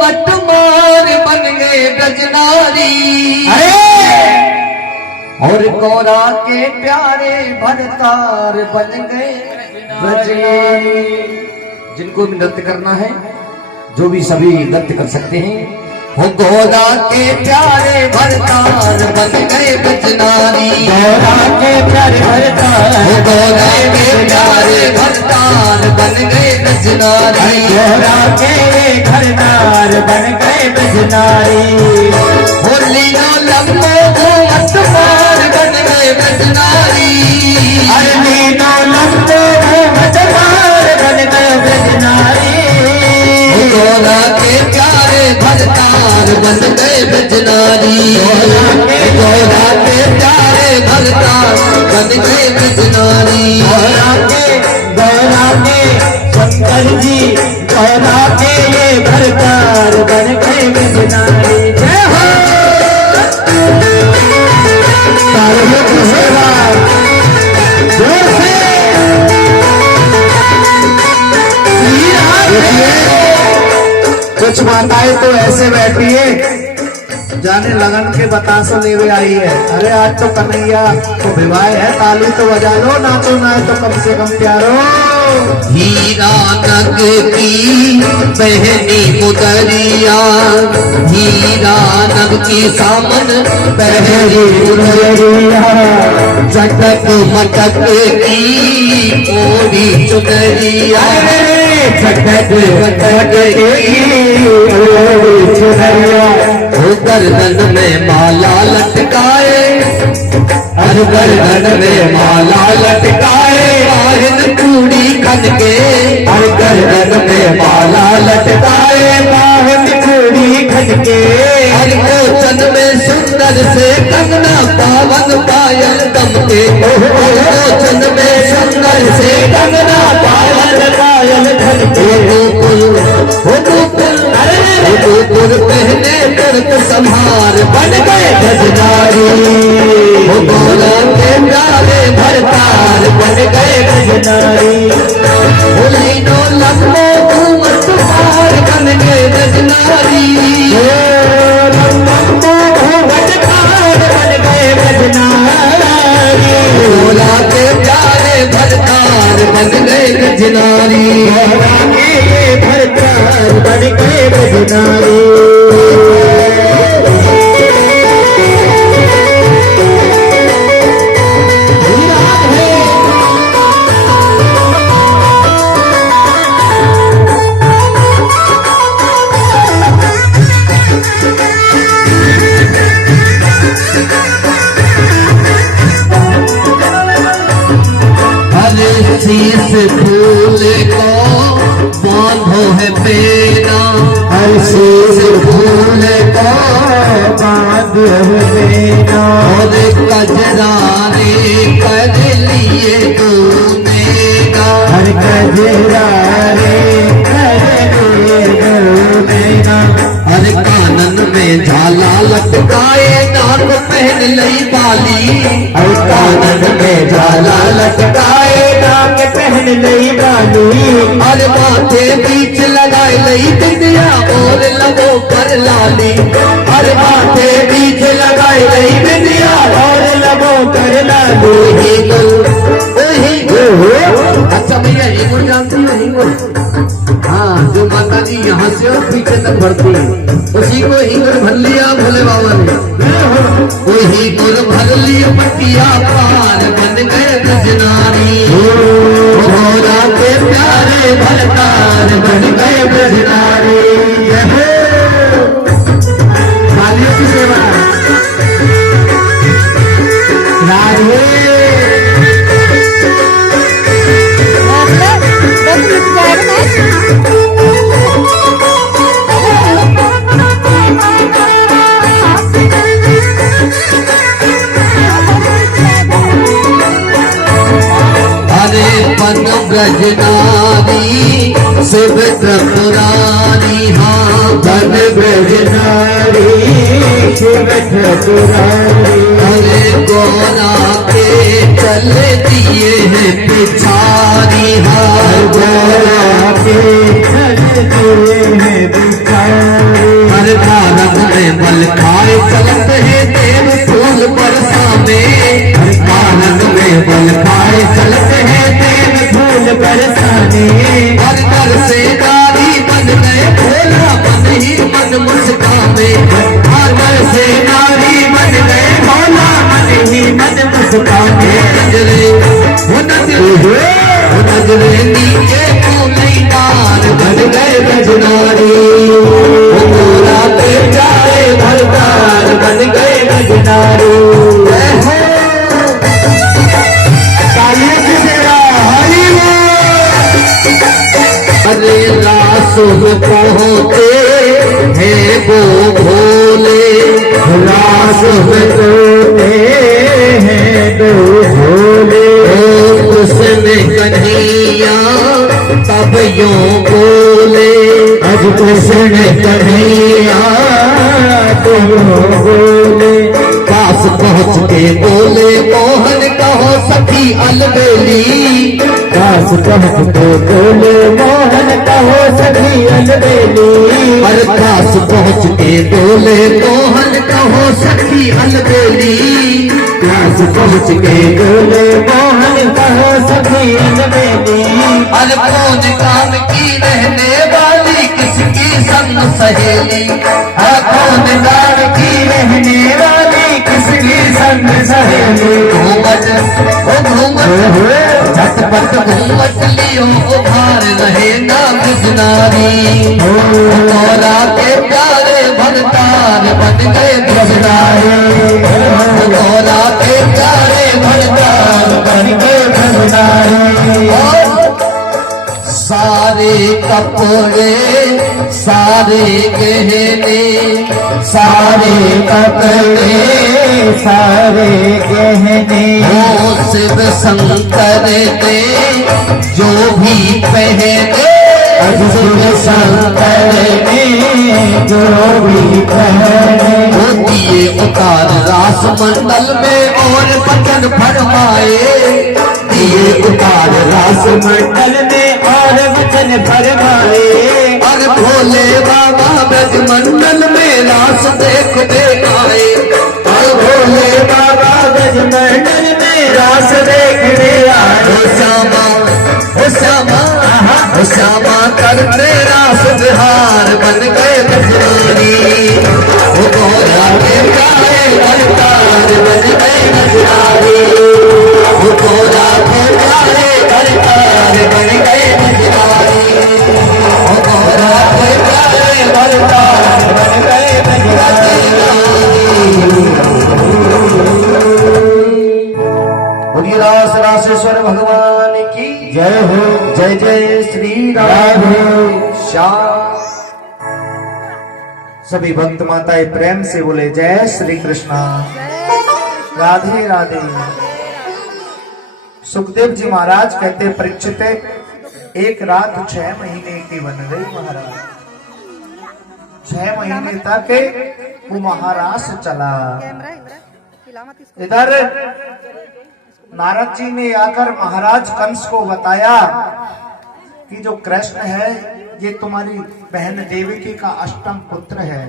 घूमट मार बन गए ब्रजनारी। और गौरा के प्यारे भरतार बन गए ब्रजनारी। जिनको भी नृत्य करना है, जो भी सभी नृत्य कर सकते हैं। हो गौरा के प्यारे भरतार बन गए ब्रजनारी। गौरा के प्यारे भरतार, हो गौरा के प्यारे भरतार बन गए ब्रजनारी। गौरा के घरदार बन गए ब्रजनारी। होली नो लंबो घूमट मार बन गए ब्रजनारी। अरली नो लंबो घूमट मार बन गए ब्रजनारी। गौरा के प्यारे भरतार बन गए ब्रजनारी। गौरा के प्यारे भरतार बन गए ब्रजनारी। गौरा के शंकर जी, गौरा के ये भरतार बन गए ब्रजनारी। जय हो तारों की सेवा जोर से। कुछ माताएं तो ऐसे बैठी है जाने लगन के बतासो लेवे आई है। अरे आज तो कन्हैया तो विवाह है, ताली तो बजा लो, नाचो ना तो कम से कम प्यारो। हीरा नग की पहनी मुदरिया, हीरा नग की सामन पहनी मुदरिया। चटक मटक की ओढ़ी चुनरिया, चटक मटक की ओढ़ी चुनरिया। गर्दन में माला लटकाए, हर गर्दन में माला लटकाए। बाहन चूड़ी खन के, हर गर्दन में माला लटकाए। बाहन चूड़ी खन के, हर कोचन में सुंदर से कंगना पावन पायल दमके। कोचन में सुंदर से कंगना पावन पायल धन के। गोकुल पहने तुर्क संहार बन गए ब्रजनारी। हो गौरा के प्यारे भरतार बन गए ब्रजनारी। होली नो लंबो घूमट मार बन गए ब्रजनारी। लंबो घूमट मार बन गए ब्रजनारी। गौरा के प्यारे भरतार बन गए ब्रजनारी। गौरा के भरतार बन गए ब्रजनारी। शीश फूल को बांधो है बेना, हर शीश फूल को बांधो है बेना। और कजरारे कर लिए तूने, हर कजरारे कर लिए तूने। हर कानन में झाला लटकाए, नाक पहन लई बाली। हर कानन में झाला लटकाए, नाक पहन लई बाली। हर माथे बीच लगाए लई बिंदिया, और लबों पर लाली। हर माथे बीच लगाए लई बिंदिया, और लबों पर लाली। अच्छा भैया हिंगुर जानती हो? हिंगुर, हाँ, जो माता जी यहाँ से और पीछे तक भरती है, उसी को हिंगुर भर लिया भोले बाबा ने। वही गुर भर लिया पटिया पार बन गए ब्रजनारी। गौरा के प्यारे भरतार बन गए ब्रजनारी। बालियों की सेवा राधे। पन ब्रजनारी शिव त्रिपुरारी। हाँ, पन ब्रजनारी शिव त्रिपुरारी। अरे गौरा के चल दिए हैं पिछारी। हाँ, गौरा के चल दिए हैं पिछारी। गजनारी गोरा के प्यारे भरतार बन गए गजनारी। अरे लाश पहुँचे हैं वो भोले, लाश होते हैं वो भोले। उसने कन्हैया तब यूं बोले, आज कृष्ण कन्हैया तो बोले। पास पहुँच के बोले मोहन कहो सखी अलबेली, पास पहुँच के बोले मोहन कहो सखी अलबेली। अरे पास पहुँच के बोले मोहन कहो सखी अलबेली, पास पहुँच के बोले मोहन कहो सखी अलबेली। अरे कौन काम की रहने वाली किसकी संग सहेली, कौन काम की रहने वाली किसकी संग सहेली। घूमट ओ घूमट झटपट घूमट लियो उभार रहे ना बिजनारी, गोरा के प्यारे भरतार बन गए बिजनारी, गोरा के प्यारे भरतार बन गए बिजनारी। सारे कपड़े सारे गहने, सारे कपड़े सारे गहने, ओ शिव शंकर ने जो भी पहने, शिव शंकर ने जो भी पहने। वो दिए उतार रास मंडल में और वचन फरमाए, दिए उतार रास मंडल में और वचन फरमाए। और भोले बाबा ब्रज मंडल में रास देखते आए, और भोले बाबा ब्रज मंडल में रास देखते आए। हो श्यामा हो श्यामा हो श्यामा करते रास बिहार बन गए गजरानी, वो गोरा के प्यारे भरतार बन गए गजरानी, वो गोरा के प्यारे भरतार बन गए गजरानी, वो गोरा के प्यारे भरतार बन गए गजरानी। रास रासेश्वर भगवान की जय हो। जय जय श्री राधे श्याम। सभी भक्त माताएं प्रेम से बोले जय श्री कृष्णा, राधे राधे। सुखदेव जी महाराज कहते परीक्षित एक रात 6 महीने की बन गई महाराज। 6 महीने तक वो महाराज चला। इधर नारद जी ने आकर महाराज कंस को बताया कि जो कृष्ण है ये तुम्हारी बहन देवकी का अष्टम पुत्र है।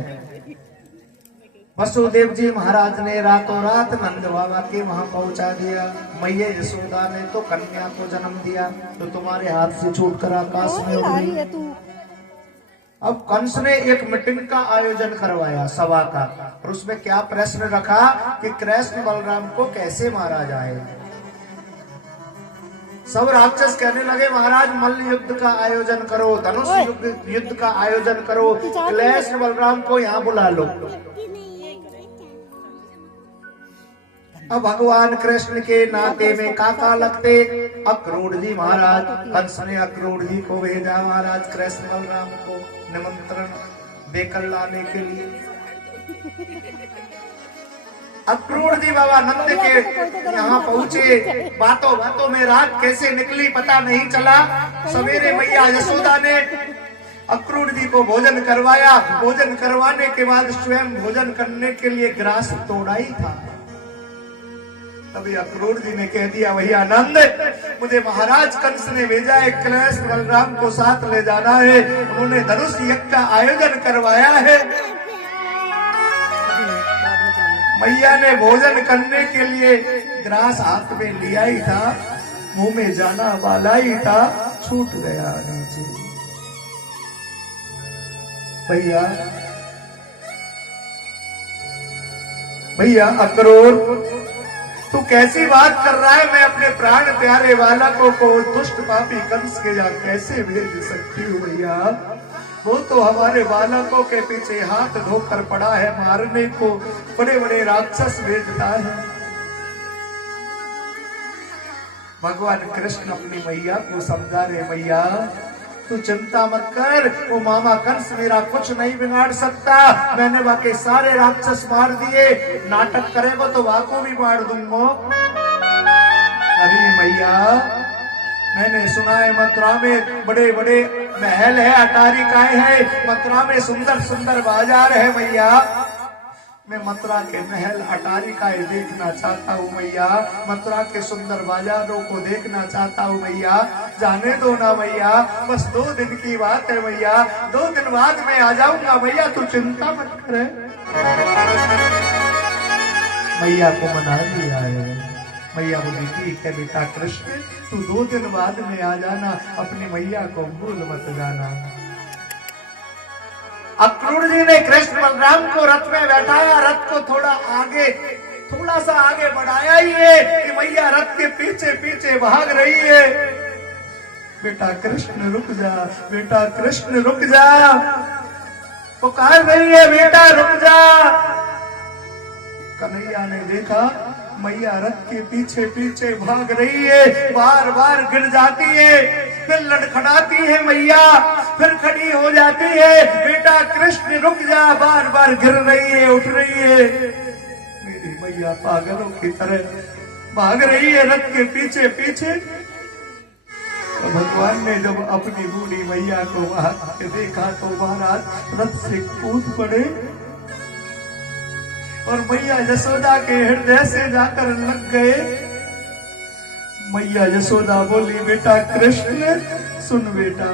वसुदेव जी महाराज ने रातों रात नंद बाबा के वहां पहुंचा दिया। मैया यशोदा ने तो कन्या को जन्म दिया तो तुम्हारे हाथ से छूटकर आकाश में उड़ गई। अब कंस ने एक मीटिंग का आयोजन करवाया सभा का, और उसमें क्या प्रश्न रखा कि कृष्ण बलराम को कैसे मारा जाए। सब राक्षस कहने लगे महाराज मल्ल युद्ध का आयोजन करो, धनुष युद्ध का आयोजन करो, कृष्ण बलराम को यहाँ बुला लो। अब भगवान कृष्ण के नाते में काका लगते अक्रूर जी महाराज। कंस ने अक्रूर जी को भेजा महाराज कृष्ण बलराम को निमंत्रण देकर लाने के लिए। अक्रूर जी बाबा नंद के यहाँ पहुँचे। बातों बातों में रात कैसे निकली पता नहीं चला। सवेरे मैया यशोदा ने अक्रूर जी को भोजन करवाया। भोजन करवाने के बाद स्वयं भोजन करने के लिए ग्रास तोड़ा ही था। तभी अक्रूर जी ने कह दिया वही आनंद मुझे महाराज कंस ने भेजा है, कृष्ण बलराम को साथ ले जाना है। उन्होंने धनुष यज्ञ का आयोजन करवाया है। मैया ने भोजन करने के लिए ग्रास हाथ में लिया ही था, मुंह में जाना वाला ही था, छूट गया नीचे। भैया भैया अक्रूर तू कैसी बात कर रहा है? मैं अपने प्राण प्यारे बालकों को दुष्ट पापी कंस के यहाँ कैसे भेज सकती हूँ भैया? वो तो हमारे बालकों के पीछे हाथ धोकर पड़ा है, मारने को बड़े बड़े राक्षस भेजता है। भगवान कृष्ण अपनी मैया को समझा रहे, मैया तू चिंता मत कर, वो मामा कंस मेरा कुछ नहीं बिगाड़ सकता। मैंने वाके सारे राक्षस मार दिए, नाटक करेगा तो वाको भी मार दूंगा। अरे मैया, मैंने सुना है मथुरा में बड़े बड़े महल है, अटारिकाएं है, मथुरा में सुंदर सुंदर बाजार है मैया। मैं मथुरा के महल अटारिकाएं देखना चाहता हूँ मैया, मथुरा के सुंदर बाजारों को देखना चाहता हूँ मैया। जाने दो ना मैया, बस 2 दिन की बात है मैया, 2 दिन बाद मैं आ जाऊंगा मैया, तू चिंता मत करे। मैया को मना लिया है। मैया बोली ठीक है बेटा कृष्ण, तू 2 दिन बाद में आ जाना, अपनी मैया को भूल मत जाना। अक्रूर जी ने कृष्ण बलराम को रथ में बैठाया, रथ को थोड़ा सा आगे बढ़ाया ही है कि मैया रथ के पीछे पीछे भाग रही है। बेटा कृष्ण रुक जा, बेटा कृष्ण रुक जा, पुकार रही है, बेटा रुक जा। कन्हैया ने देखा मैया रथ के पीछे पीछे भाग रही है, बार बार गिर जाती है, फिर लड़खड़ाती है मैया, फिर खड़ी हो जाती है। बेटा कृष्ण रुक जा, बार बार गिर रही है, उठ रही है। मेरी मैया पागलों की तरह भाग रही है रथ के पीछे पीछे। तो भगवान ने जब अपनी बूढ़ी मैया को वहां देखा तो महाराज रथ से कूद पड़े और मैया यशोदा के हृदय से जाकर लग गए। मैया यशोदा बोली, बेटा कृष्ण सुन बेटा,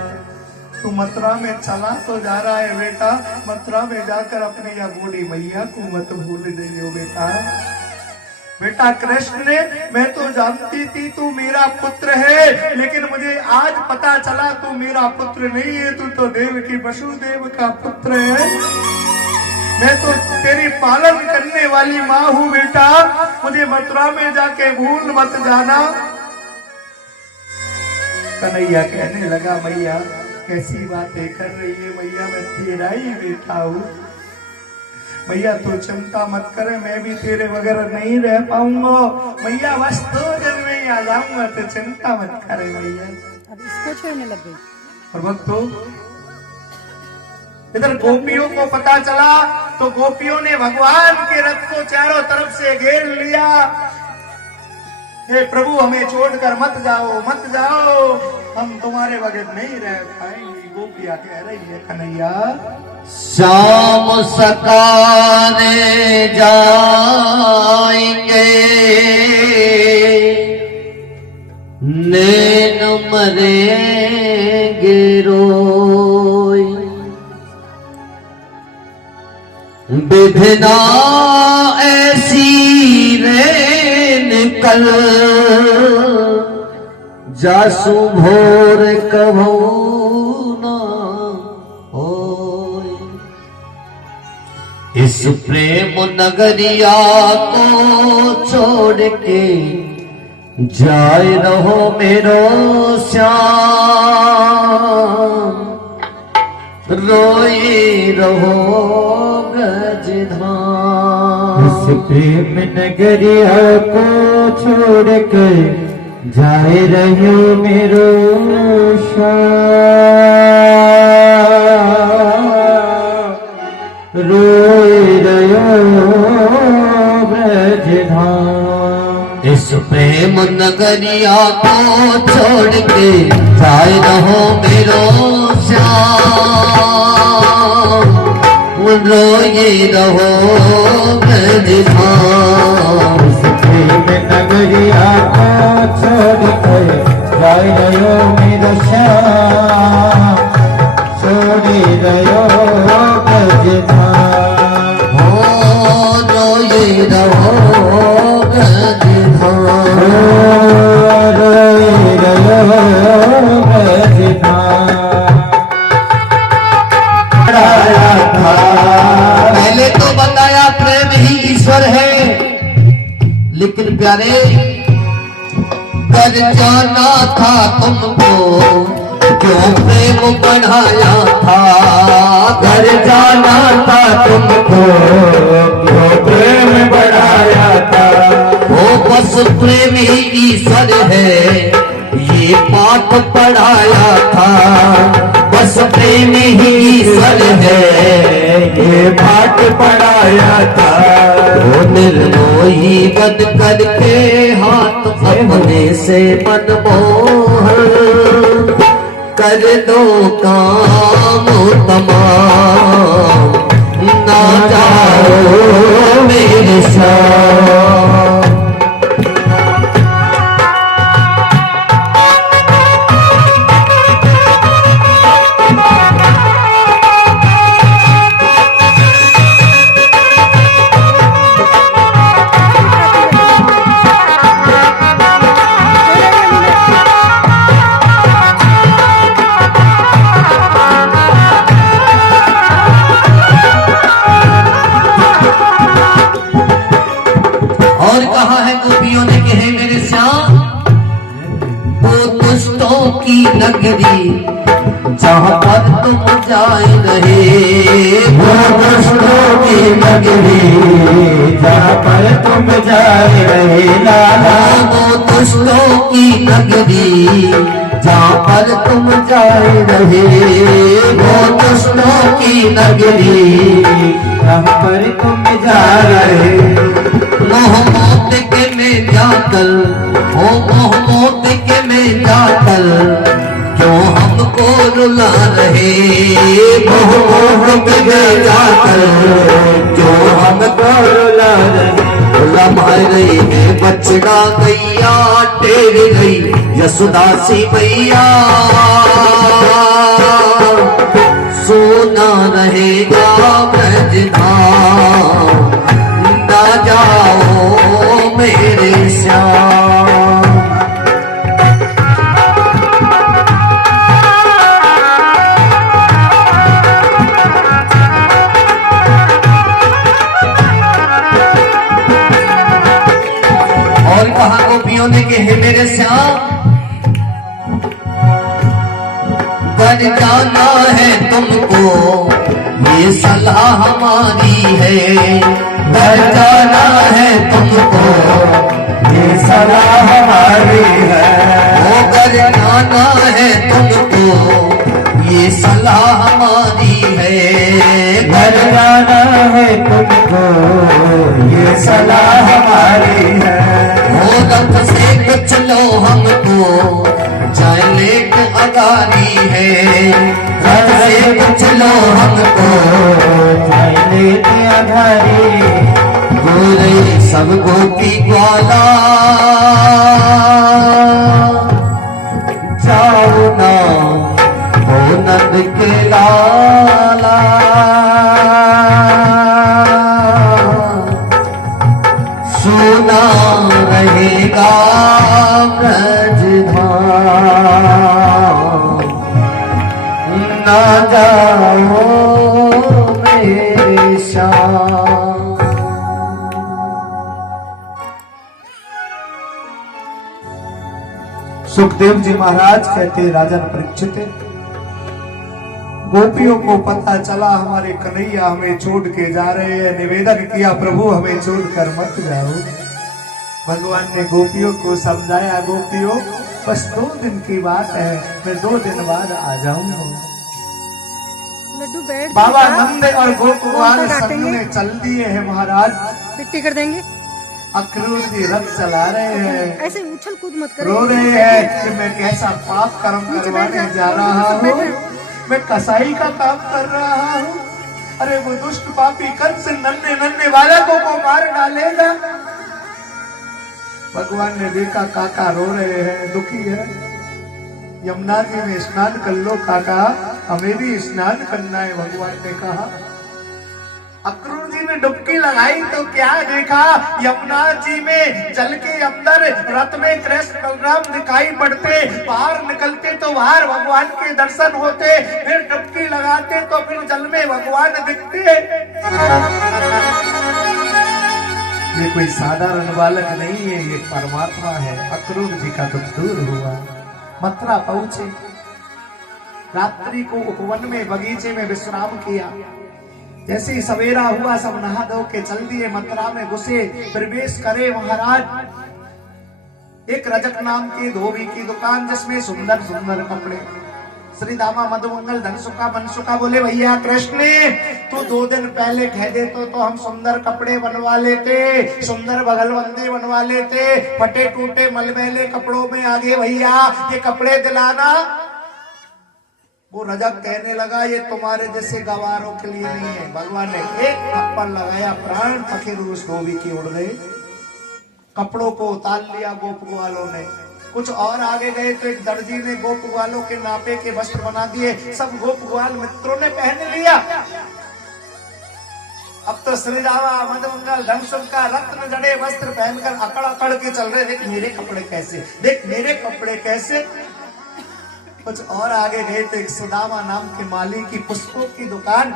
तू मथुरा में चला तो जा रहा है बेटा, मथुरा में जाकर अपने या बूढ़ी मैया को मत भूल जाइयो बेटा। बेटा कृष्ण, मैं तो जानती थी तू मेरा पुत्र है, लेकिन मुझे आज पता चला तू मेरा पुत्र नहीं है, तू तो देवकी वसुदेव का पुत्र है। मैं तो तेरी पालन करने वाली माँ हूँ बेटा, मुझे मथुरा में जाके भूल मत जाना। कन्हैया कहने लगा, मैया कैसी बातें कर रही है मैया, मैं तेरा ही बेटा हूँ। मैया तू चिंता मत करे, मैं भी तेरे बगैर नहीं रह पाऊंगा मैया, बस 2 दिन में ही आ जाऊंगा, तो चिंता मत करे मैया। अब इसको छोड़ने लग गई। और भक्तों, इधर गोपियों को पता चला तो गोपियों ने भगवान के रथ को चारों तरफ से घेर लिया। हे प्रभु, हमें छोड़कर मत जाओ, मत जाओ, हम तुम्हारे बगैर नहीं रह पाएंगे। गोपियां कह रही है, कन्हैया श्याम सकाने जाएंगे, नैन मरेंगे रोई, विधना ऐसी रे निकल, जासु भोर कभू न होय। इस प्रेम नगरिया को छोड़ के जाए रहो मेरो श्याम, रोए रहो गजधाम। इस प्रेम नगरिया को छोड़ के जाए रहो मेरो श्याम, रोए रहो गजधाम। इस प्रेम नगरिया को छोड़ के जाए रहो मेरो श्याम, रोए रहो गजधाम। इस प्रेम नगरिया को छोड़ के जाए रहो मेरो श्याम, छोड़े रहो गजधाम। हो रोए रहो गजधाम, रोए रहो गजधाम। पहले तो बताया प्रेम ही ईश्वर है, लेकिन प्यारे कर जाना था तुमको क्यों प्रेम बढ़ाया था, घर जाना था तुमको, क्यों प्रेम बढ़ाया था। वो बस प्रेमी ईश्वर है, ये पाठ पढ़ाया था, बस प्रेमी ही ईश्वर है, ये पाठ पढ़ाया था। वो निर्मोही बन करके हाथ अपने से मनमोहन कर दो काम तमाम, ना जाओ मेरे साथ। और कहा है गोपियों ने कि हे मेरे श्याम, वो दुष्टों की नगरी जहाँ पर तुम जाए रहे, वो दुष्टों की नगरी जहाँ पर तुम जाए रहे लाला। वो दुष्टों की नगरी जहाँ पर तुम जाए रहे, वो दुष्टों की नगरी जहाँ पर तुम जा रहे। मोह मोत के में जाकर, हो मोह मोत के में जाकर क्यों हमको रुला रहे, मोह मोत के में जाकर क्यों हमको रुला रहे। रुला रही है बछड़ा गैया, टेढ़ी गई यशोदा सी मैया, सोना रहेगा ब्रजधाम, ना जाओ मेरे श्याम। और कहा गोपियों ने कि हे मेरे श्याम, बन जाना है तुमको, ये सलाह हमारी है, बन जाना है तुमको, ये सलाह हमारी है। वो कर जाना है तुमको, ये सलाह हमारी है, घर जाना है तुमको, ये सलाह हमारी है। वो रथ से कुछ लो हमको, चाहे लेक अगारी है, रथ से कुछ लो हमको, चाहे अघारी गोरे सब गोपी ग्वाला, जाओ ना हो नंद के लाला, सोना रहेगा ब्रजधाम, ना जाओ मेरे श्याम। सुखदेव जी महाराज कहते राजन परीक्षित, गोपियों को पता चला हमारे कन्हैया हमें छोड़ के जा रहे हैं, निवेदन किया प्रभु हमें छोड़कर मत जाओ। भगवान ने गोपियों को समझाया, गोपियों बस 2 दिन की बात है, मैं 2 दिन बाद आ जाऊंगा। लड्डू बैठ बाबा बेटा। नंद और गोपवाल कौन सा सब काटेंगे? ने चल दिए हैं महाराज। पिट्टी कर देंगे। अक्रूर जी रथ चला रहे हैं, ऐसे उछल कूद मत करो। रो रहे हैं कि मैं कैसा पाप कर्म करवाने जा रहा हूँ, मैं कसाई का काम कर रहा हूँ। अरे वो दुष्ट पापी कंस नन्हे नन्हे बालकों को मार डालेगा। भगवान ने देखा काका रो रहे हैं, दुखी है, यमुना जी में स्नान कर लो काका, हमें भी स्नान करना है। भगवान ने कहा। अक्रूर जी ने डुबकी लगाई तो क्या देखा, यमुना जी में जल के अंदर रथ में कृष्ण बलराम दिखाई पड़ते, बाहर निकलते तो बाहर भगवान के दर्शन होते, फिर डुबकी लगाते तो फिर जल में भगवान दिखते। ये कोई साधारण बालक नहीं है, ये परमात्मा है। अक्रूर जी का दुख दूर हुआ, मथुरा पहुंचे। रात्रि को उपवन में बगीचे में विश्राम किया। जैसे ही सवेरा हुआ सब नहा धो के चल दिए, मथुरा में घुसे, प्रवेश करे महाराज एक रजक नाम की धोबी की दुकान जिसमें सुंदर सुंदर कपड़े। श्री दामा मधुमंगल धनसुखा मनसुखा बोले भैया कृष्ण तू 2 दिन पहले कह दे तो हम सुंदर कपड़े बनवा लेते, सुंदर बगलबंदी बनवा लेते, फटे टूटे मलमैले कपड़ों में आगे भैया ये कपड़े दिलाना। वो रजक कहने लगा ये तुम्हारे जैसे गवारों के लिए नहीं है। भगवान ने एक थप्पड़ लगाया, प्राण पखेरु उस धोबी की उड़ गए। कपड़ों को उतार लिया गोप ग्वालों ने। कुछ और आगे गए तो एक दर्जी ने गोप ग्वालों के नापे के वस्त्र बना दिए, सब गोप ग्वाल मित्रों ने पहन लिया। अब तो श्री रामा मधुमंगल धनसुख का रत्न जड़े वस्त्र पहनकर अकड़ अकड़ के चल रहे, देख मेरे कपड़े कैसे, देख मेरे कपड़े कैसे। कुछ और आगे गए तो एक सुदामा नाम के माली की पुष्पों की दुकान,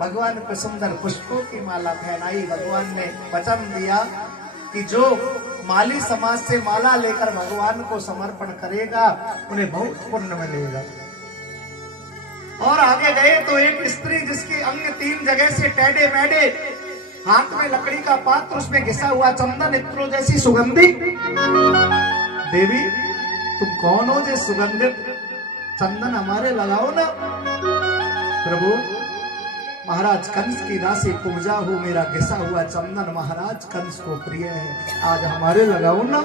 भगवान को सुंदर पुष्पों की माला पहनाई। भगवान ने वचन दिया कि जो माली समाज से माला लेकर भगवान को समर्पण करेगा उन्हें बहुत पुण्य मिलेगा। और आगे गए तो एक स्त्री जिसके अंग 3 जगह से टेढ़े मेढ़े, हाथ में लकड़ी का पात्र, उसमें घिसा हुआ चंदन इत्रो जैसी सुगंधी। देवी तुम कौन हो जो सुगंधित चंदन हमारे लगाओ ना। प्रभु महाराज कंस की राशि कुब्जा हो, मेरा घिसा हुआ चंदन महाराज कंस को प्रिय है, आज हमारे लगाओ ना।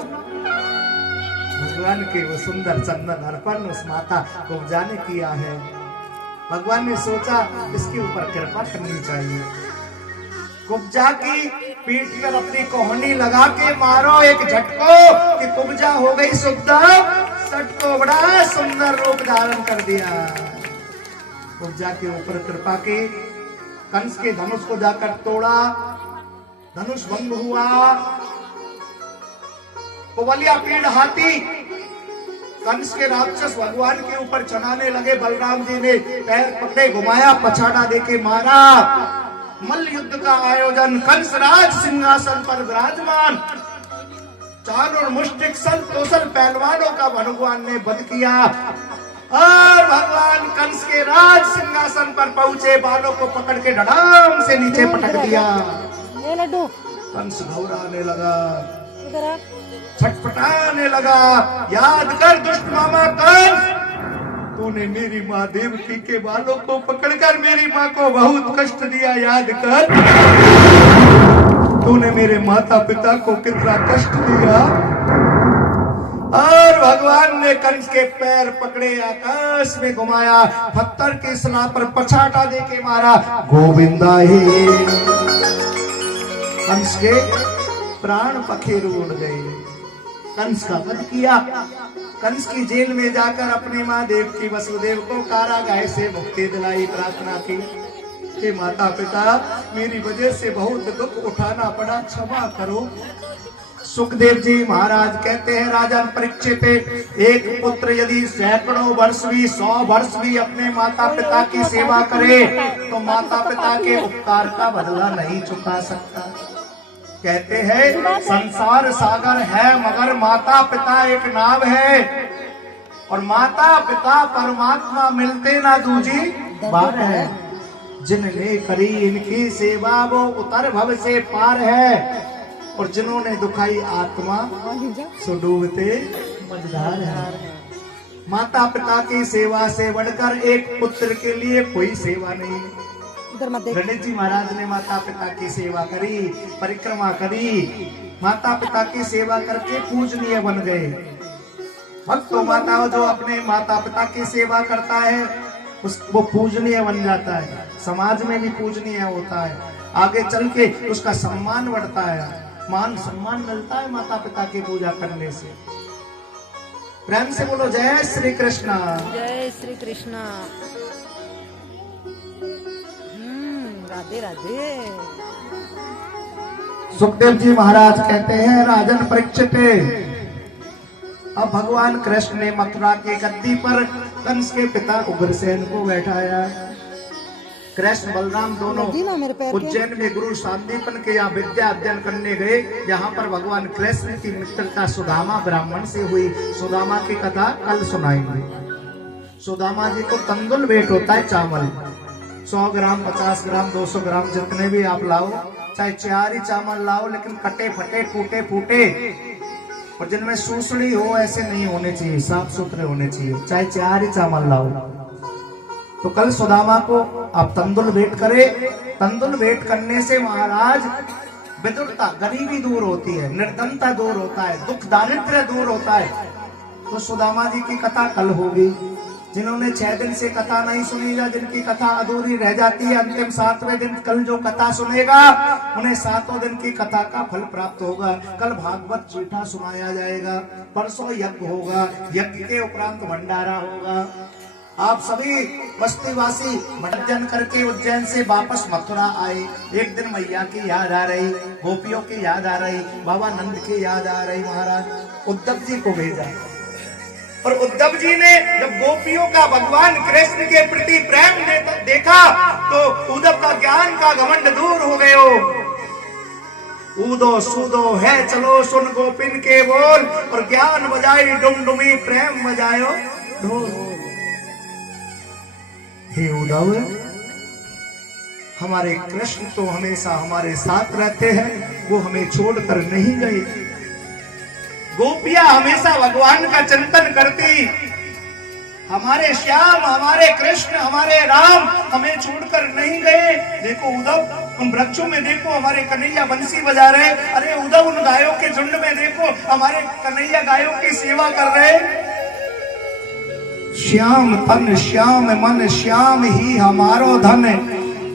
भगवान के वो सुंदर चंदन अर्पण उस माता कुब्जा ने किया है। भगवान ने सोचा इसके ऊपर कृपा करनी चाहिए। कुब्जा की पीठ पर अपनी कोहनी लगा के मारो एक झटको कि कुब्जा हो गई शुद्ध, सटको बड़ा सुंदर रूप धारण कर दिया। कुब्जा के ऊपर कृपा की, कंस के धनुष को जाकर तोड़ा, धनुष भंग हुआ। कुबलिया पीड़ हाथी कंस के राक्षस भगवान के ऊपर चढ़ाने लगे। बलराम जी ने पैर पकड़े, घुमाया, पछाड़ा देके मारा। मल्ल युद्ध का आयोजन, कंस राज सिंहासन पर विराजमान, चारों मुष्टिक सल तोसल पहलवानों का भगवान ने वध किया। और भगवान कंस के राज सिंहासन पर पहुंचे, बालों को पकड़ के धड़ाम से नीचे पटक दिया। ये लड्डू कंस घबराने लगा, इधर आ। छटपटाने लगा। याद कर दुष्ट मामा कंस, तूने मेरी माँ देवकी के बालों को पकड़कर मेरी माँ को बहुत कष्ट दिया। याद कर तूने मेरे माता पिता को कितना कष्ट दिया। और भगवान ने कंस के पैर पकड़े, आकाश में घुमाया, पत्थर की सलाह पर पछाड़ा देके मारा। गोविंदा ही कंस के प्राण पखेरु उड़ गए। कंस का वध किया। कंस की जेल में जाकर अपनी माँ देवकी वसुदेव को कारागार से मुक्ति दिलाई, प्रार्थना की कि माता पिता मेरी वजह से बहुत दुख उठाना पड़ा, क्षमा करो। सुखदेव जी महाराज कहते हैं राजन परीक्षित, एक पुत्र यदि सैकड़ों वर्ष भी 100 वर्ष भी अपने माता पिता की सेवा करे तो माता पिता के उपकार का बदला नहीं चुका सकता। कहते हैं संसार सागर है मगर माता पिता एक नाव है, और माता पिता परमात्मा मिलते ना दूजी बार है। जिनने करी इनकी सेवा वो उतर भव से पार है, और जिन्होंने दुखाई आत्मा सो डूबते मझधार है। माता पिता की सेवा से बढ़कर एक पुत्र के लिए कोई सेवा नहीं। गणेश जी महाराज ने माता पिता की सेवा करी, परिक्रमा करी, माता पिता की सेवा करके पूजनीय बन गए। भक्त माता जो अपने माता पिता की सेवा करता है वो पूजनीय बन जाता है, समाज में भी पूजनीय होता है, आगे चल के उसका सम्मान बढ़ता है, मान सम्मान मिलता है माता पिता की पूजा करने से। प्रेम से बोलो जय श्री कृष्ण। जय श्री कृष्ण। राधे राधे। सुखदेव जी महाराज कहते हैं राजन परीक्षित, अब भगवान कृष्ण ने मथुरा के गद्दी पर कंस के पिता उग्रसेन को बैठाया। कृष्ण बलराम दोनों उज्जैन में गुरु सांदीपन के यहाँ विद्या अध्ययन करने गए, जहाँ पर भगवान कृष्ण की मित्रता सुदामा ब्राह्मण से हुई। सुदामा की कथा कल सुनाएंगे। सुदामा जी को तंदुल वेट होता है चावल, 100 ग्राम 50 ग्राम 200 ग्राम जितने भी आप लाओ, चाहे 4 ही चावल लाओ, लेकिन कटे फटे टूटे फूटे और जिनमें सूसड़ी हो ऐसे नहीं होने चाहिए, साफ सुथरे होने चाहिए, चाहे 4 ही चावल लाओ। तो कल सुदामा को आप तंदुल वेट करे। तंदुल वेट करने से महाराज विदुरता गरीबी दूर होती है, निर्धनता दूर होता है, दुख दारिद्र्य दूर होता है। तो सुदामा जी की कथा कल होगी। जिन्होंने 6 दिन से कथा नहीं सुनी या जिनकी कथा अधूरी रह जाती है, अंतिम 7वें दिन कल जो कथा सुनेगा उन्हें 7 दिन की कथा का फल प्राप्त होगा। कल भागवत चीठा सुनाया जाएगा, परसों यज्ञ होगा, यज्ञ के उपरांत भंडारा होगा। आप सभी बस्तीवासी भजन करके उज्जैन से वापस मथुरा आए। एक दिन मैया की याद आ रही, गोपियों की याद आ रही, बाबा नंद की याद आ रही। महाराज उद्धव जी को भेजा और उद्धव जी ने जब गोपियों का भगवान कृष्ण के प्रति प्रेम देखा तो उद्धव का ज्ञान का घमंड दूर हो गयो। ऊदो सूदो है चलो सुन गोपिन के बोल, और ज्ञान बजाई डुमडुमी प्रेम बजायो ढोल। हे उद्धव, हमारे कृष्ण तो हमेशा हमारे साथ रहते हैं, वो हमें छोड़कर नहीं गए। गोपियां हमेशा भगवान का चिंतन करती, हमारे श्याम, हमारे कृष्ण, हमारे राम हमें छोड़कर नहीं गए। देखो उद्धव, उन वृक्षों में देखो हमारे कन्हैया बंसी बजा रहे। अरे उद्धव, उन गायों के झुंड में देखो हमारे कन्हैया गायों की सेवा कर रहे। श्याम तन श्याम मन श्याम ही हमारो धन,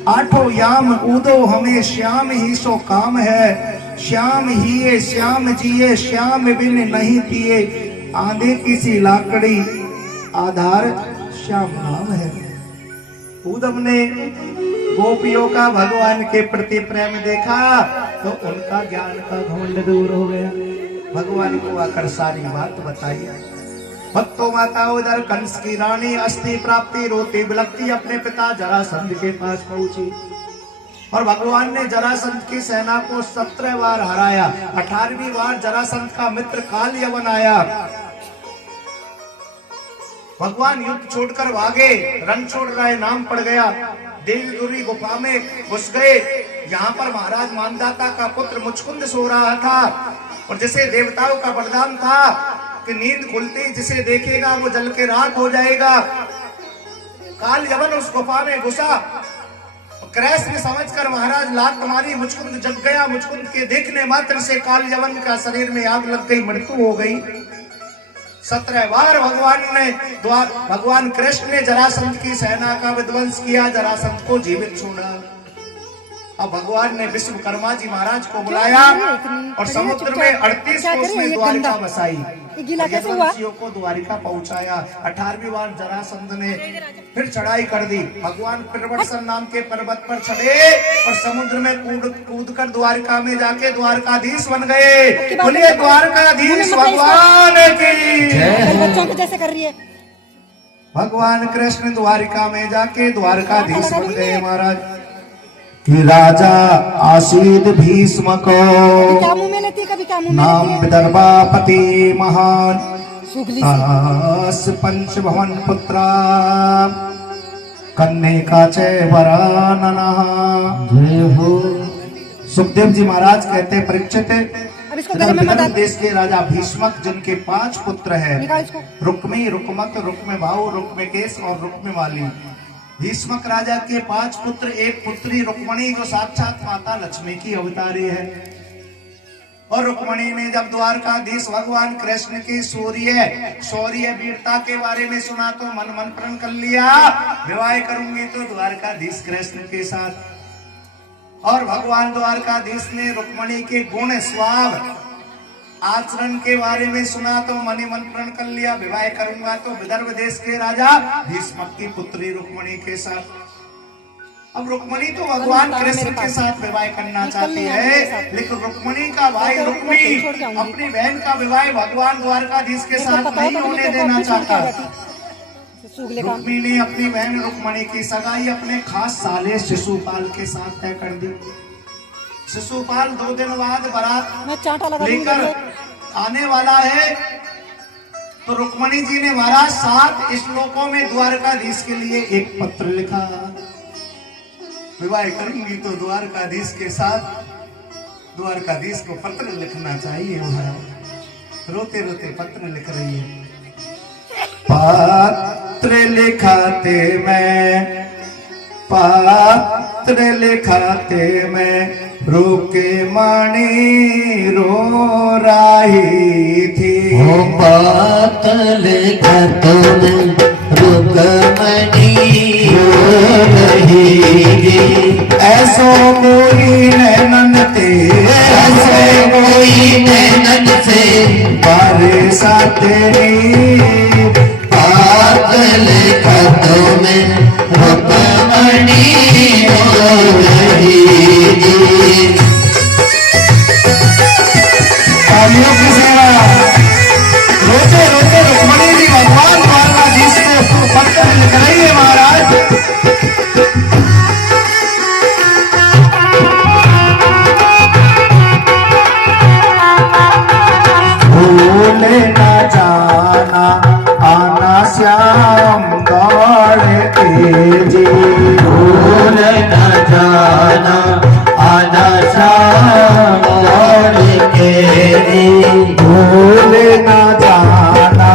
आठों याम उदो हमें श्याम ही सो काम है। श्याम ही ये श्याम जिए श्याम बिन नहीं दिए, आंधे किसी लाकड़ी आधार श्याम नाम है। उद्धव ने गोपियों का भगवान के प्रति प्रेम देखा तो उनका ज्ञान का घमंड दूर हो गया। भगवान को आकर सारी बात बताई। भक्तों माता उधर कंस की रानी अस्थि प्राप्ति रोती बिलखती अपने पिता जरासंध के पास पहुंची और भगवान ने जरासंध की सेना को 17 बार हराया। 18वीं बार जरासंध का मित्र काल यवन आया। भगवान युद्ध छोड़कर भागे, रण छोड़ रहे नाम पड़ गया। देवी दुरी गुफा में घुस गए। यहाँ पर महाराज मानदाता का पुत्र मुचकुंद सो रहा था और जिसे देवताओं का वरदान था कि नींद खुलती जिसे देखेगा वो जल के राख हो जाएगा। काल यवन उस गुफा में घुसा, कृष्ण समझकर महाराज लात मारी, मुचकुंद जग गया। मुचकुंद के देखने मात्र से काल यवन का शरीर में आग लग गई, मृत्यु हो गई। 17 बार भगवान कृष्ण ने जरासंध की सेना का विध्वंस किया, जरासंध को जीवित छोड़ा। अब भगवान ने विश्वकर्मा जी महाराज को बुलाया और समुद्र में 38 कोस में द्वारिका बसाई, यदुवंशियों को द्वारिका पहुंचाया। 18वीं बार जरासंध ने फिर चढ़ाई कर दी। भगवान प्रवर्तन नाम के पर्वत पर चढ़े और समुद्र में कूद कर द्वारिका में जाके द्वारकाधीश बन गए। बोलिए द्वारकाधीश भगवान की बच्चों को जैसे कर रही है। भगवान कृष्ण द्वारिका में जाके द्वारकाधीश बन गए महाराज। कि राजा आसीद भीष्म को क्या मुंह में लेती, कभी क्या मुंह में नाम लेती है? विदर्भापति महान सुगली आस पंच भवन पुत्रा कन्ने का चय वरानना। जय हो। सुखदेव जी महाराज कहते हैं परीक्षित, अब इसको गले में मत डाल। देश के राजा भीष्मक जिनके 5 पुत्र हैं, निकाल इसको। रुक्मी, रुक्मक, रुक्मभाऊ, रुक्मकेश और रुक्मवाली। भीष्मक राजा के 5 पुत्र, एक पुत्री रुक्मणी जो साक्षात माता लक्ष्मी की अवतारी है। और रुक्मणी ने जब द्वारकाधीश भगवान कृष्ण की शौर्य वीरता के बारे में सुना तो मन मन प्रण कर लिया, विवाह करूंगी तो द्वारकाधीश कृष्ण के साथ। और भगवान द्वारकाधीश ने रुक्मणी के गुण, स्वभाव, आचरण के बारे में सुना तो मनि मन प्रण कर लिया, विवाह करूंगा तो विदर्भ देश के राजा भीष्मक की पुत्री रुक्मणी के साथ। अब रुक्मणी तो भगवान कृष्ण के साथ विवाह करना चाहती है, लेकिन रुक्मणी का भाई रुक्मी अपनी बहन का विवाह भगवान द्वारकाधीश के साथ नहीं होने देना चाहता। रुक्मी ने अपनी बहन रुक्मणी की सगाई अपने खास साले शिशुपाल के साथ तय कर दी। शिशुपाल 2 दिन बाद बारात लेकर आने वाला है। तो रुक्मणी जी ने महाराज 7 श्लोकों में द्वारकाधीश के लिए एक पत्र लिखा। विवाह करेंगी तो द्वारकाधीश के साथ द्वारकाधीश को पत्र लिखना चाहिए। महाराज रोते रोते पत्र लिख रही है। पत्र लिखाते मैं रोके मानी रो रही थी। हो बात लिखत में रुकमणी रो रही। ऐसो कोई नैनन ते, ऐसे कोई नैनन से बारिश तेरी। बात लिखत में रुकमणी रो रही। तालियों की सेवा। रोते रोते रुक्मणी जी भगवान द्वारकाधीश को पत्र लिख रही है। महाराज भूले न जाना आना श्याम दौड़ के जी। भूल न जाना आना शाम दौड़ के जी। भूल न जाना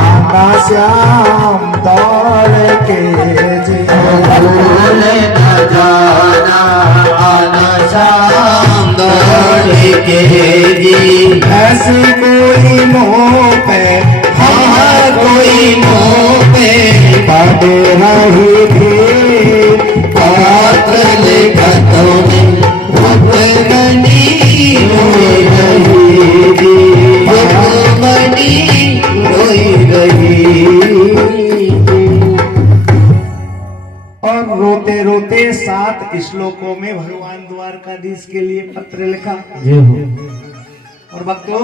आना श्याम दौड़ के जी। भूल न जाना आना शाम दौड़ के जी। ऐसी कोई मोह पे, हाँ कोई मोह पे बाटे रही थी। बात लिखत में रुकमणी रोई रही। रुकमणी रोई रही। और रोते रोते 7 श्लोकों में भगवान द्वारकाधीश के लिए पत्र लिखा। और भक्तों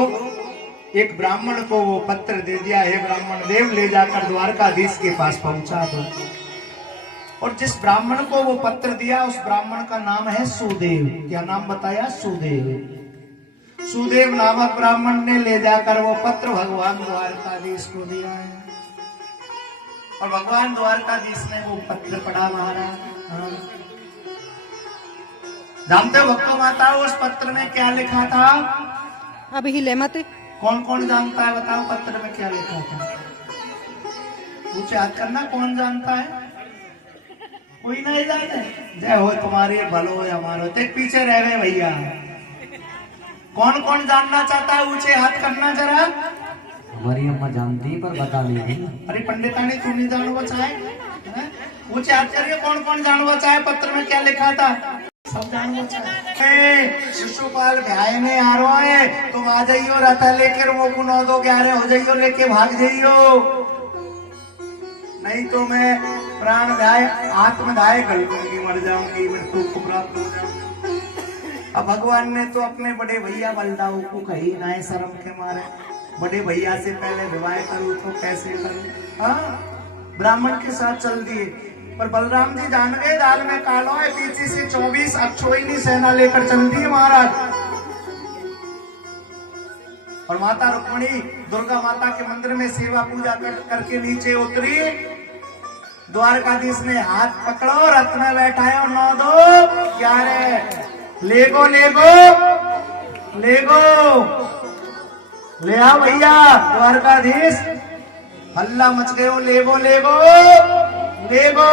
एक ब्राह्मण को वो पत्र दे दिया। हे ब्राह्मण देव, ले जाकर द्वारकाधीश के पास पहुंचा दो। और जिस ब्राह्मण को वो पत्र दिया उस ब्राह्मण का नाम है सुदेव। क्या नाम बताया? सुदेव। सुदेव नामक ब्राह्मण ने ले जाकर वो पत्र भगवान द्वारकाधीश को दिया है। और भगवान द्वारकाधीश ने वो पत्र पढ़ा। महाराज जानते हो भक्तों माता उस पत्र में क्या लिखा था? अब ही ले मत। कौन कौन जानता है? बताओ पत्र में क्या लिखा था। कुछ याद करना। कौन जानता है? कोई नहीं जाने। जय हो तुम्हारे भलो है हमारो। ते पीछे रह गए भैया। कौन कौन जानना चाहता है? ऊंचे हाथ करना जरा। हमारी अम्मा जानती है पर बता नहीं। अरे पंडितानी तू नहीं जानवा चाहे? ऊंचे हाथ करिए। कौन कौन जानवा चाहे पत्र में क्या लिखा था? सब जानवा चाहे। शिशुपाल ब्याह में आ रहा है, तुम आ जाइयो रथा लेकर। वो को 9 2 11 हो जाइयो, लेके भाग जाइयो। नहीं तो मैं प्राण दाय आत्मदाय कर लूंगी, मर जाऊंगी, मृत्यु को प्राप्त हो जाऊंगी। अब भगवान ने तो अपने बड़े भैया बलदाऊ को कही ना शर्म के मारे। बड़े भैया से पहले विवाह करूं तो कैसे करूं? हाँ, ब्राह्मण के साथ चल दिए। पर बलराम जी जान गए दाल में कालो है। पीछे से 24 अक्षोहिणी सेना लेकर चल दी महाराज। और माता रुक्मणी दुर्गा माता के मंदिर में सेवा पूजा करके नीचे उतरी। द्वारकाधीश ने हाथ पकड़ो, रथ में बैठायो। 9 2 11 लेगो लेगो लेगो ले आओ भैया। द्वारकाधीश हल्ला मच गयो। लेगो लेगो लेगो।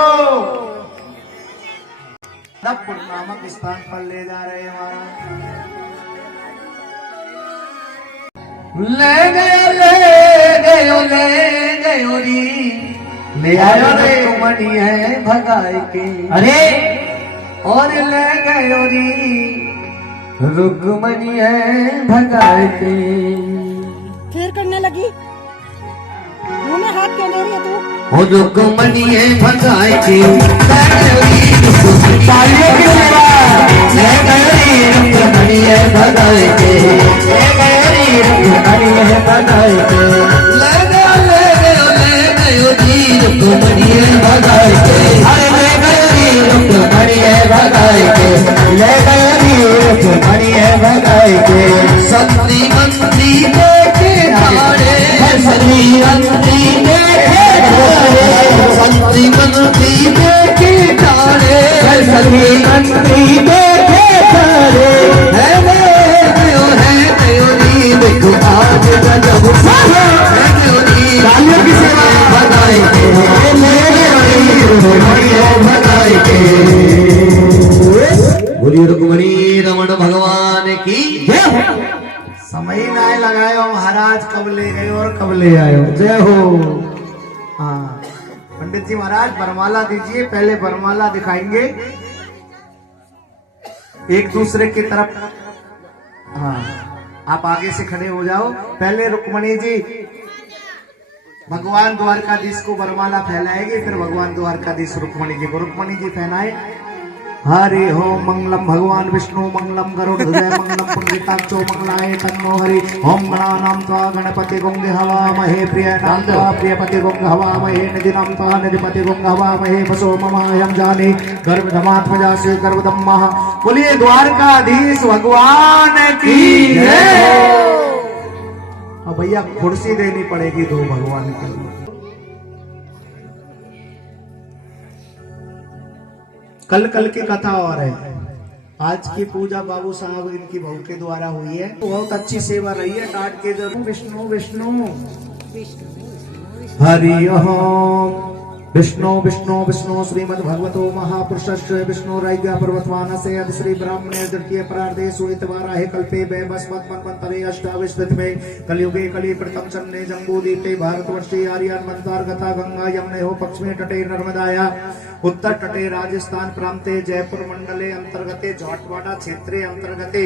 नपुर नामक स्थान पर ले जा रहे हैं महाराज। ले गयो री। ले आयो रे तुमनी है भगाए के। अरे और ले गयो री। रुक्मणी है भगाए के। फिर करने लगी। मुंह में हाथ क्यों दे रही है तू? वो रुक्मणी है भगाए के। तालियों की सेवा। ले गयोरी रुक्मणी है भगाए के। ले गयोरी रुक्मणी है भगाए के। ले गयो जी रुक्मणी है भगाए के। अरे ले गयोरी रुक्मणी है भगाए के। ले गयोरी रुक्मणी है भगाए भगाए के संती मंत्री देखे तारे संती मंत्री देखे तारे संती मंत्री देखे तारे संती मंत्री देखे तारे है नी देखो आज गजब है नी तालियों की सेवा भगाए के भगाए के बोलिए रुक्मणी रमण भगवान की जय। समय ही ना लगायो महाराज, कब ले गए और कब ले आयो। जय हो। हाँ पंडित जी महाराज वरमाला दीजिए, पहले वरमाला दिखाएंगे एक दूसरे की तरफ। हाँ आप आगे से खड़े हो जाओ। पहले रुक्मणी जी भगवान द्वारकाधीश को वरमाला फैलाएगी, फिर भगवान द्वारकाधीश रुक्मणी जी को। रुक्मणी जी फैलाए। हरि ओम मंगलम भगवान विष्णु मंगलम गरुड़ध्वज मंगलम पुंडरीकाक्षो मंगलाय तन्नो हरि। ओम गणानां त्वा गणपति गुंग हवामहे प्रियनां त्वा प्रियपति गुंग हवामहे निधिनां त्वा निधिपति गुंग हवामहे वसो ममायं जाने गर्भधमात्मजा से गर्भधम्मः। बोलिए द्वारकाधीश भगवान की जय। अब भैया कुर्सी देनी पड़ेगी दो भगवान के लिए। कल कल की कथा और है। आज की पूजा बाबू साहब इनकी बहू के द्वारा हुई है, बहुत अच्छी सेवा रही है। डांट के जरूर विष्णु विष्णु हरि ओम विष्णु विष्णु विष्णु श्रीमद भगवतो महापुरुषस्य विष्णु राज्ञा पर्वतवानस्य यदि श्री ब्राह्मणे द्वितीय परार्धे सुइतवाराहे कल्पे वैवस्वत मन्वन्तरे अष्टाविंशतितमे कलियुगे कलि प्रथम चन्ने जम्बूदीपे भारतवर्षे आर्यान् मन्दारगता गंगा यमुनयोः पश्चिमे तटे नर्मदाया उत्तर तटे राजस्थान प्रांते जयपुर मंडले अंतर्गते जाटवाड़ा क्षेत्रे अंतर्गते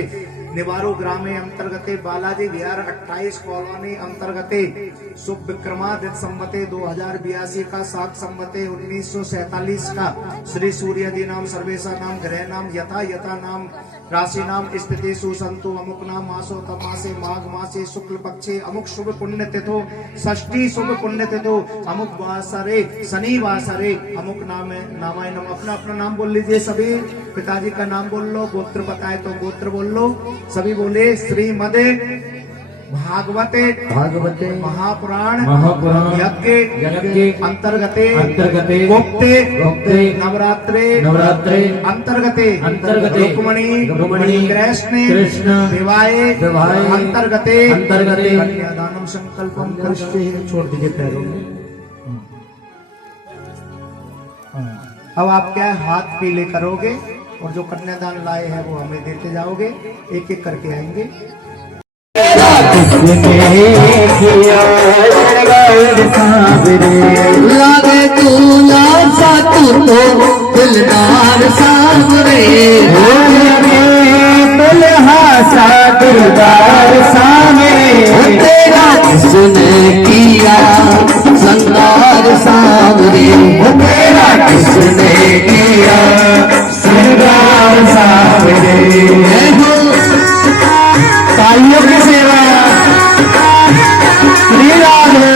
निवारो ग्रामे अंतर्गते बालाजी विहार 28 कॉलोनी अंतर्गते शुभ विक्रमादित्य संवते 2082 का सात संवते 1947 का श्री सूर्यादि नाम सर्वेशा नाम ग्रह नाम यथा यथा नाम राशि नाम स्थिति सुसंतु अमुक नाम मासो तमासे माघ मासे शुक्ल पक्षे अमुक शुभ पुण्य तिथो षष्ठी शुभ पुण्य तिथो अमुक वासरे शनि वासरे अमुक नाम नामाय नम। अपना अपना नाम बोल लीजिए सभी। पिताजी का नाम बोल लो, गोत्र बताए तो गोत्र बोल लो। सभी बोले श्रीमदे भागवते भागवते महापुराण महापुराण यज्ञ यज्ञ अंतर्गते अंतर्गते गोप्ते गोप्ते नवरात्रे नवरात्रे अंतर्गते अंतर्गते रुक्मणी कृष्ण विवाहे अंतर्गते कन्यादानम संकल्पम करिष्ये। छोड़ दीजिए पैरों में। अब आप क्या हाथ पीले करोगे और जो कन्यादान लाए हैं वो हमें देते जाओगे, एक एक करके आएंगे। लागे तूला सा तू तो दिलदार सावरे दुल्हा सा दिलदार सावरे तेरा किसने किया संगार सावरे तेरा किसने किया श्रृंगार सावरे। तालियों की सेवा श्री राधे।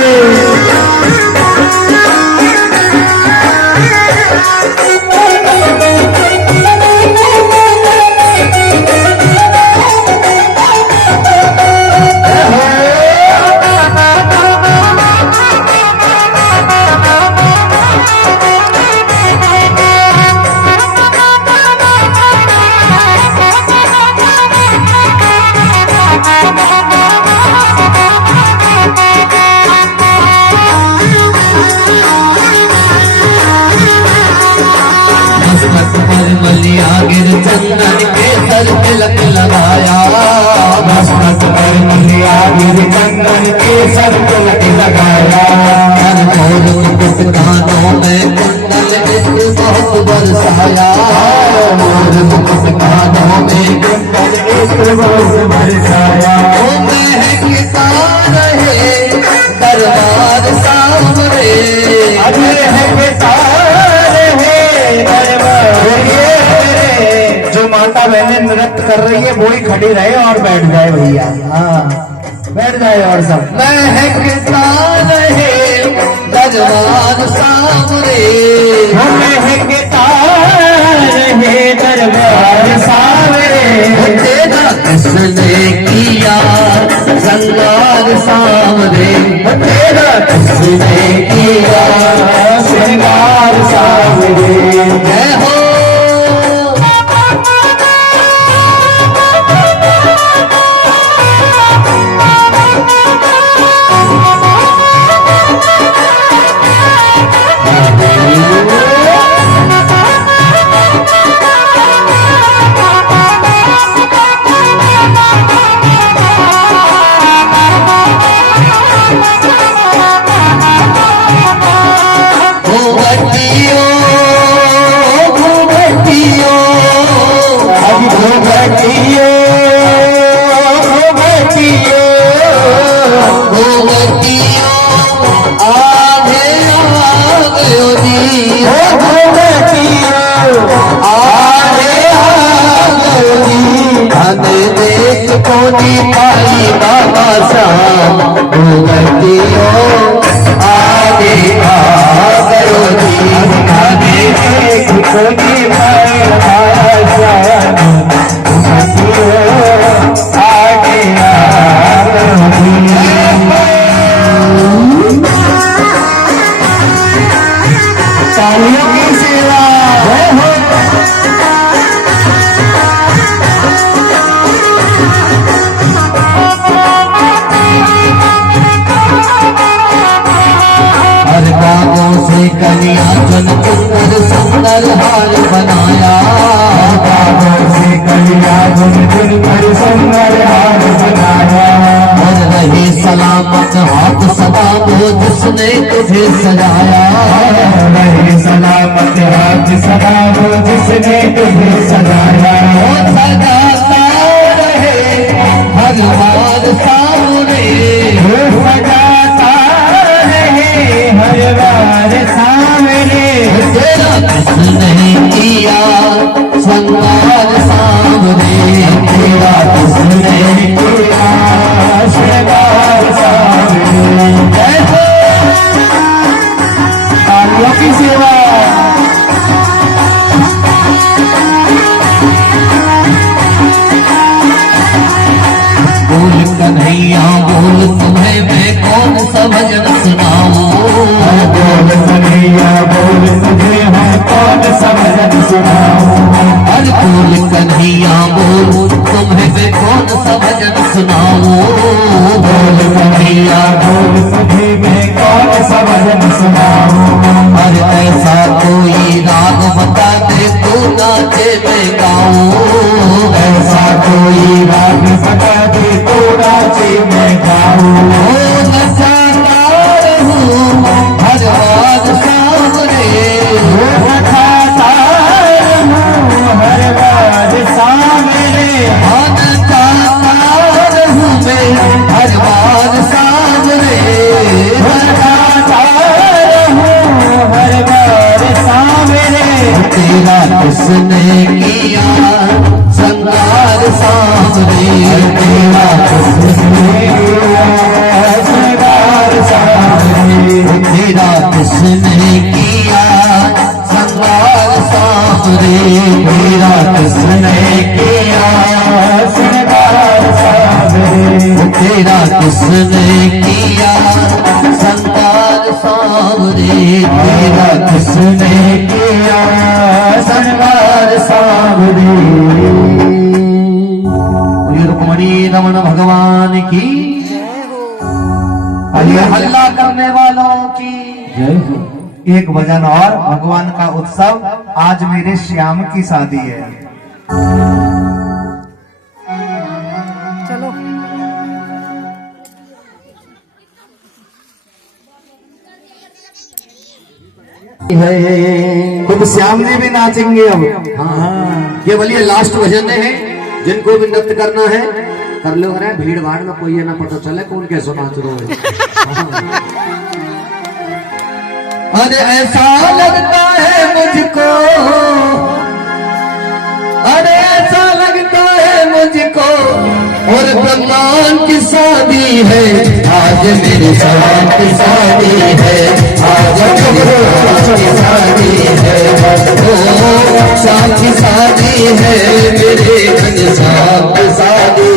गिर चंदन के सर तिलक लगाया मस्तक पर मलिया गिर चंदन के सर तिलक लगाया। मुकुट कानों में कुंडल इत्र बहुत बरसाया मुकुट कानों में कुंडल इत्र बहुत बरसाया। ओ महकता रहे दरबार सामने अजय है जो माता बहने नृत्य कर रही है वो ही खड़ी रहे और बैठ जाए भैया। हाँ बैठ जाए और सब महकता रहे दरबार सामने महकता रहे दरबार सामने तेरा किसने किया श्रृंगार सावरे, तेरा किसने किया श्रृंगार सावरे। जय हो कोनी पाई बाबा साहब भगतियों आगे आ गयो जी। आगे देख कोनी पाई बाबा साहब भगतियों आगे आ गयो जी। तालियों की सेवा बागों से कलिया चुन चुनकर सुंदर हार बनाया, बागों से कलिया चुन चुनकर सुंदर हार बनाया। और रही सलामत हाथ सदा वो जिसने तुझे सजाया, रही सलामत हाथ सदा वो जिसने तुझे सजाया। वो सजाता रहे हर बार सामने, वो सजाता हर बार सामने। तेरा किसने किया श्रृंगार सामने, तेरा किसने किया श्रृंगार सामने। तालियों की सेवा बोल कन्हैया बोल तुम्हें मैं कौन सा भजन सुनाऊं, बोल कन्हैया बोल तुझे मैं कौन सा भजन सुनाऊं। अरे बोल कन्हैया बोल तुम्हें मैं कौन सा भजन सुनाऊं, बोल कन्हैया बोल तुझे मैं कौन सा भजन सुनाऊं। अरे ऐसा कोई राग बता दे तू नाचे मैं गाऊं, ऐसा कोई राग बता दे तू नाचे मैं गाऊं। नचाता रहूं हर बार सामने, नचाता रहूं हर बार सामने। नचाता रहूं मैं हर बार सामने, नचाता रहूं हर बार सामने। तेरा किसने किया श्रृंगार सामने, तेरा किसने किया श्रृंगार सामने। तेरा किसने किया श्रृंगार सामने, तेरा किसने किया श्रृंगार सामने। तेरा किसने किया श्रृंगार सामने, तेरा किसने किया श्रृंगार सामने। रुक्मणी रमण भगवान की जय हो। हल्ला करने वालों की जय हो। एक भजन और भगवान का उत्सव, आज मेरे श्याम की शादी है। चलो खुद श्याम जी भी नाचेंगे अब। हाँ ये बोलिए लास्ट भजन है, जिनको भी नृत्य करना है कर लो। अरे भीड़ भाड़ में कोई ये ना पता चले कौन कैसे नाच रहे है। अरे ऐसा लगता है मुझको, अरे ऐसा लगता है मुझको और भगवान की शादी है आज, मेरे श्याम की शादी है आज, मेरे श्याम की शादी है। ओ श्याम की शादी है, मेरे घनश्याम की शादी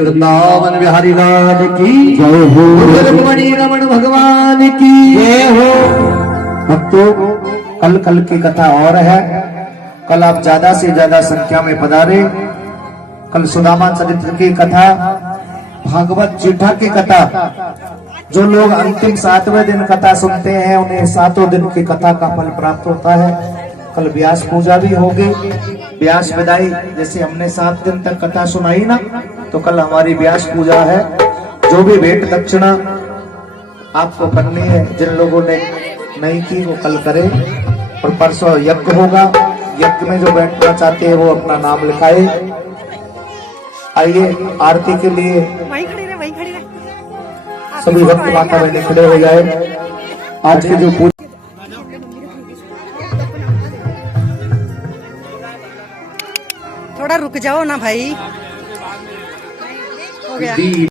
वृंदावन बिहारी लाल की जय हो। रुक्मणी रमण भगवान की जय हो। भक्तों, कल की कथा और है। कल आप ज्यादा से ज्यादा संख्या में पधारे। कल सुदामा चरित्र की कथा, भागवत जीठा की कथा। जो लोग अंतिम 7वें दिन कथा सुनते हैं उन्हें 7 दिन की कथा का फल प्राप्त होता है। कल व्यास पूजा भी होगी, व्यास विदाई। जैसे हमने 7 दिन तक कथा सुनाई ना, तो कल हमारी व्यास पूजा है। जो भी भेंट दक्षिणा आपको करनी है, जिन लोगों ने नहीं की वो कल करें। और परसों यज्ञ होगा, यज्ञ में जो बैठना चाहते हैं वो अपना नाम लिखाए। आइए आरती के लिए वहीं खड़ी रहे, वहीं खड़ी रहे। सभी भक्त माता बहने खड़े हो जाए। आज के जो पूजा थोड़ा रुक जाओ ना भाई, हो गया।